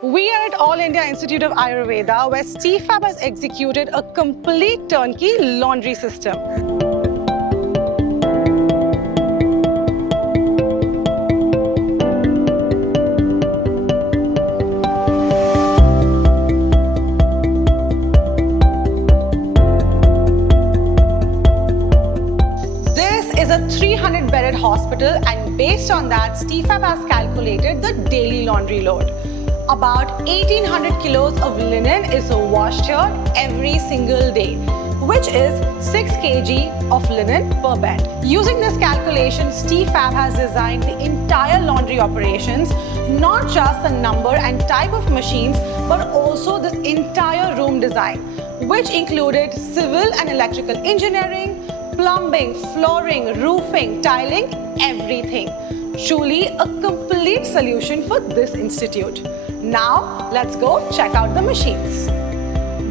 We are at All India Institute of Ayurveda, where Stefab has executed a complete turnkey laundry system. This is a 300-bedded hospital, and based on that, Stefab has calculated the daily laundry load. About 1800 kilos of linen is washed here every single day, which is 6 kg of linen per bed. Using this calculation, Stefab has designed the entire laundry operations, not just the number and type of machines, but also this entire room design, which included civil and electrical engineering, plumbing, flooring, roofing, tiling, everything. Truly a complete solution for this institute. Now, let's go check out the machines.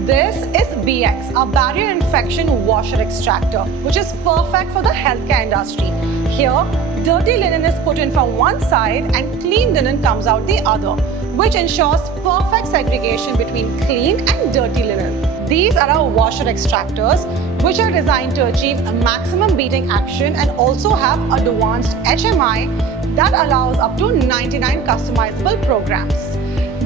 This is BX, a barrier infection washer extractor, which is perfect for the healthcare industry. Here, dirty linen is put in from one side and clean linen comes out the other, which ensures perfect segregation between clean and dirty linen. These are our washer extractors, which are designed to achieve a maximum beating action and also have advanced HMI that allows up to 99 customizable programs.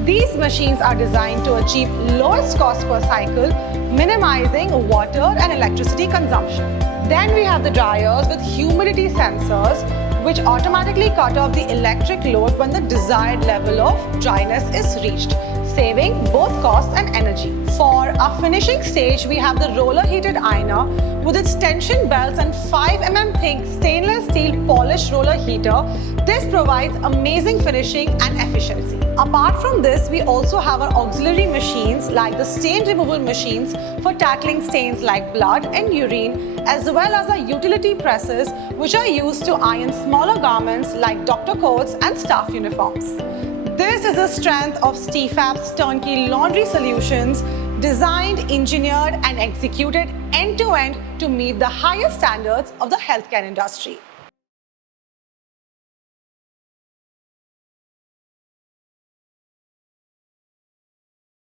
These machines are designed to achieve lowest cost per cycle, minimizing water and electricity consumption. Then we have the dryers with humidity sensors, which automatically cut off the electric load when the desired level of dryness is reached, saving both cost and energy. For our finishing stage, we have the roller heated ironer with its tension belts and 5 mm thick stainless steel polished roller heater. This provides amazing finishing and efficiency. Apart from this, we also have our auxiliary machines like the stain removal machines for tackling stains like blood and urine, as well as our utility presses, which are used to iron smaller garments like doctor coats and staff uniforms. This is the strength of Stefab's turnkey laundry solutions, designed, engineered and executed end-to-end to meet the highest standards of the healthcare industry.